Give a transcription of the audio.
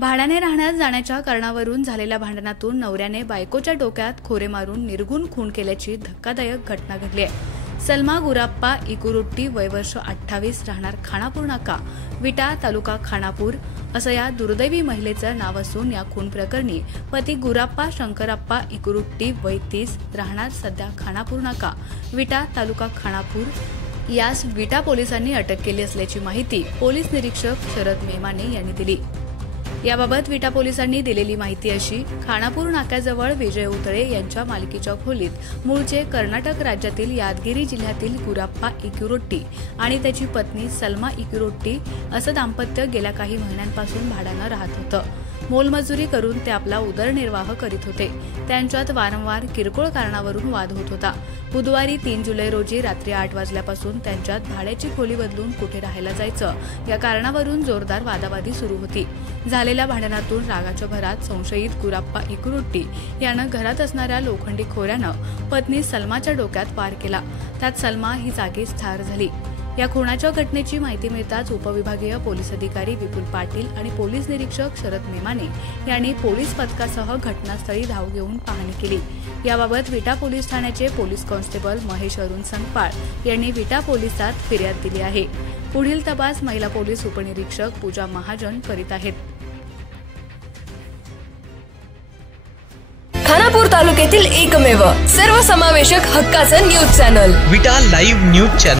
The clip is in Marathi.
भाड्याने राहण्यास जाण्याच्या कारणावरून झालेल्या भांडणातून नवऱ्याने बायकोच्या डोक्यात खोरे मारून निर्घुण खून केल्याची धक्कादायक घटना घडली आहे। सलमा गुराप्पा इकुरुट्टी, वय वर्ष 28, राहणार खानापूर नाका, विटा, तालुका खानापूर असं या दुर्दैवी महिलेचं नाव असून या खून प्रकरणी पती गुराप्पा शंकरप्पा इकुरुट्टी, वय 30, राहणार सध्या खानापूर नाका, विटा, तालुका खानापूर यास विटा पोलिसांनी अटक केली असल्याची माहिती पोलीस निरीक्षक शरद मेमाने यांनी दिली। याबाबत विटा पोलिसांनी दिलेली माहिती अशी: खानापूर नाक्याजवळ विजय उतळे यांच्या मालकीच्या खोलीत मूळचे कर्नाटक राज्यातील यादगिरी जिल्ह्यातील गुराप्पा इकुरुट्टी आणि त्याची पत्नी सलमा इकुरुट्टी असं दाम्पत्य गेल्या काही महिन्यांपासून भाड्यानं राहत होतं। मोलमजुरी करून ते आपला उदरनिर्वाह करीत होते। त्यांच्यात वारंवार किरकोळ कारणावरून वाद होत होता। बुधवारी 3 जुलै रोजी रात्री 8 वाजल्यापासून त्यांच्यात भाड्याची खोली बदलून कुठे राहायला जायचं या कारणावरून जोरदार वादावादी सुरू होती। झालेल्या भांडणातून रागाच्या भरात संशयित गुराप्पा इकुरुट्टी यानं घरात असणाऱ्या लोखंडी खोऱ्यानं पत्नी सलमाच्या डोक्यात वार केला। त्यात सलमा ही जागीच ठार झाली। या खुनाच्या घटनेची माहिती मिळताच उपविभागीय पोलीस अधिकारी विपुल पाटील आणि पोलीस निरीक्षक शरद मेमाने यांनी पोलीस पथकासह घटनास्थळी धाव घेऊन पाहणी केली। याबाबत विटा पोलीस ठाण्याचे पोलीस कॉन्स्टेबल महेश अरुण संगपाळ यांनी विटा पोलिसात फिर्याद दिली आहे। पुढील तपास महिला पोलीस उपनिरीक्षक पूजा महाजन करीत आहेत। खानापूर तालुक्यातील एकमेव सर्वसमावेशक हक्काचं न्यूज चॅनल विटा लाईव्ह न्यूज चॅनल।